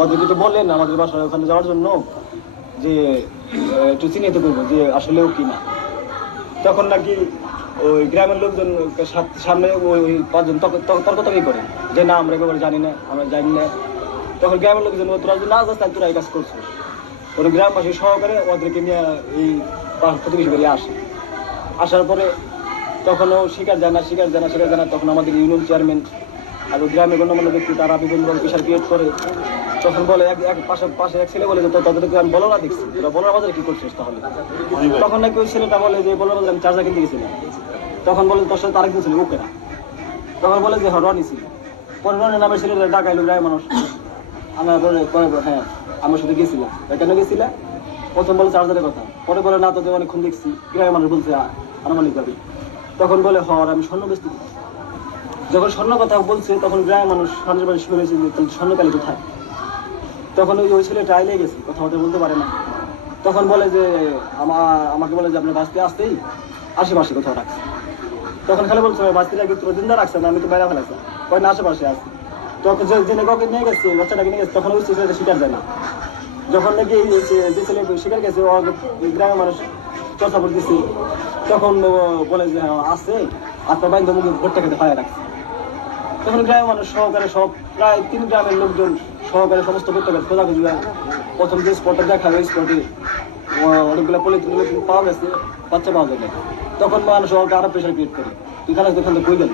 ওদেরকে তো বললেন আমাদের বাসায় ওখানে যাওয়ার জন্য যে একটু চিহ্নিত করবো যে আসলেও কিনা। তখন নাকি ওই গ্রামের লোকজন সামনে ওই 5 জন তর্কতর্কি করে যে না আমরা একেবারে জানি না, আমরা জানি না। তখন গ্রামের লোকজন তোরা যদি না যাস তাহলে তোরা এই কাজ করছো। ওরা গ্রামবাসী সহকারে ওদেরকে নিয়ে এই প্রতিবেশী বাড়ি আসে। আসার পরে তখনও স্বীকার যায় না। তখন আমাদের ইউনিয়ন চেয়ারম্যান আর ওই গ্রামের গণ্যমান্য ব্যক্তি তারা বিভিন্ন প্রেশার ক্রিয়েট করে। তখন বলে এক পাশে এক ছেলে বলে যে তাদেরকে আমি বলো না দেখছি, তোরা বলার বাজারে কি করছিস তাহলে। তখন নাকি ওই ছেলেটা বলে যে বলার বাজারে আমি চার্জার কিনতে গেছিলাম। তখন বলে তোর সাথে আরেকদিন ছিল ওকে না। তখন বলে যে রনি ছিল। পরে রনির নামের ছেলেটা ডাকাইলো গ্রামের মানুষ। আমরা হ্যাঁ আমার সাথে গেছিলাম। কেন গেছিলাম? প্রথম বলে চার্জারের কথা, পরে বলে না তোদের অনেকক্ষণ দেখছি, গ্রামের মানুষ বলছে আনুমানিক ভাবে। তখন বলে আমি স্বর্ণ বেচতে। যখন স্বর্ণ কথা বলছে তখন গ্রামের মানুষ সন্দেশ বাড়ি শুরু হয়েছে যে স্বর্ণ কালী কোথায়। তখন ওই ছেলেটা আইলে গেছে, কথা বলতে পারে না। তখন বলে যে আমাকে বলে যে আপনার বাঁচতে আসতেই আশেপাশে কোথাও রাখছে। তখন খালি বলছে বাঁচতে রাখি তোর জিন্দা রাখছেন, আমি তো বাইরে ফেলাইছি, কয় না আশেপাশে আছে। তখন জেনে কাউকে নিয়ে গেছে, বাচ্চাটাকে নিয়ে গেছে, তখন ওই ছেলেটা শিকার যায় না। যখন নাকি যে ছেলে শিকার গেছে গ্রামের মানুষ চর্চা করতেছে, তখন বলে যে আছে আপনার বাইন্দা মুখে ভোটটা খেতে হয় রাখছে। তখন গ্রামের মানুষ সহকারে সব প্রায় 3 গ্রামের লোকজন সহকারে সমস্ত করতে পারে খোঁজাখুঁজি। প্রথম যে স্পটটা দেখা ওই স্পটে অনেকগুলো পলিথিন পাওয়া গেছে, বাচ্চা পাওয়া যায় না। তখন মানুষ আরো প্রেশার ক্রিয়েট করে তুই খালাস দেখেন তো কই গেল।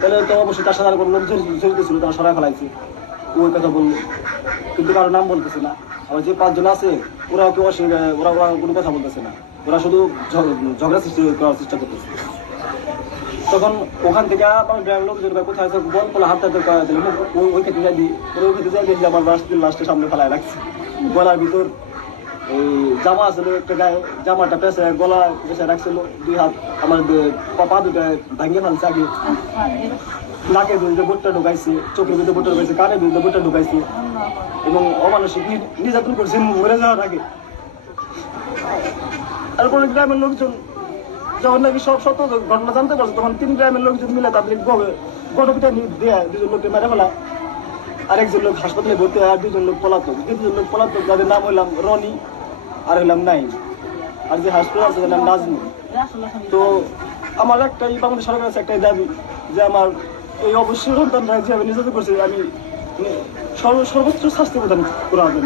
তাহলে তো অবশ্যই তার সাথে আর কোনো লোক জড়িত ছিল, তারা সরাই ফেলাইছে। ওই কথা বললো কিন্তু কারো নাম বলতেছে না। আবার যে 5 জন আছে ওরা কেউ অসুবিধা, ওরা কোনো কথা বলতেছে না, ওরা শুধু ঝগড়া সৃষ্টি করার চেষ্টা করতেছে। তখন ওখান থেকে আমার গ্রামের লোকজন কোথায় আছে বল হাত হাতে ওই খেতে যাই দিই, ওই খেতে যাই দেখি আমার লাস্টের সামনে ফেলায় রাখছি। গলার ভিতর এই জামা আছিল একটা গায়ে, জামাটা পেঁচে গলা পেঁচে রাখছিল, 2 হাত আমার পা দুটো ভাঙিয়ে ফেলছে আগে। নাকের বিরুদ্ধে বোটটা ঢুকাইছে, চোখের বিরুদ্ধে বোটটা ঢুকাইছে, কানের বিরুদ্ধে বোটটা ঢুকাইছে এবং অমানসিক নির্যাতন করছে মরে যাওয়ার আগে। তারপরে গ্রামের লোকজন যখন নাকি সব সত্য ঘটনা জানতে পারছে তখন 3 গ্রামের লোকজন মিলে তাদের গণপিটা দেয়, 2 জন লোককে মেরে ফেলা। আরেকজন লোক হাসপাতালে ভর্তি হয়, আর 2 জন লোক পলাতক। 2 লোক পলাতক যাদের নাম হইলাম রনি আর হইলাম নাই, আর যে হাসপাতাল আছে তার নাম নাজমুল। তো আমার একটাই বাংলাদেশ সরকারের কাছে একটাই দাবি যে আমার এই অবশ্যই সন্তানরা যেভাবে নির্যাতন করছে আমি সর্বোচ্চ শাস্তি প্রদান করা হবে।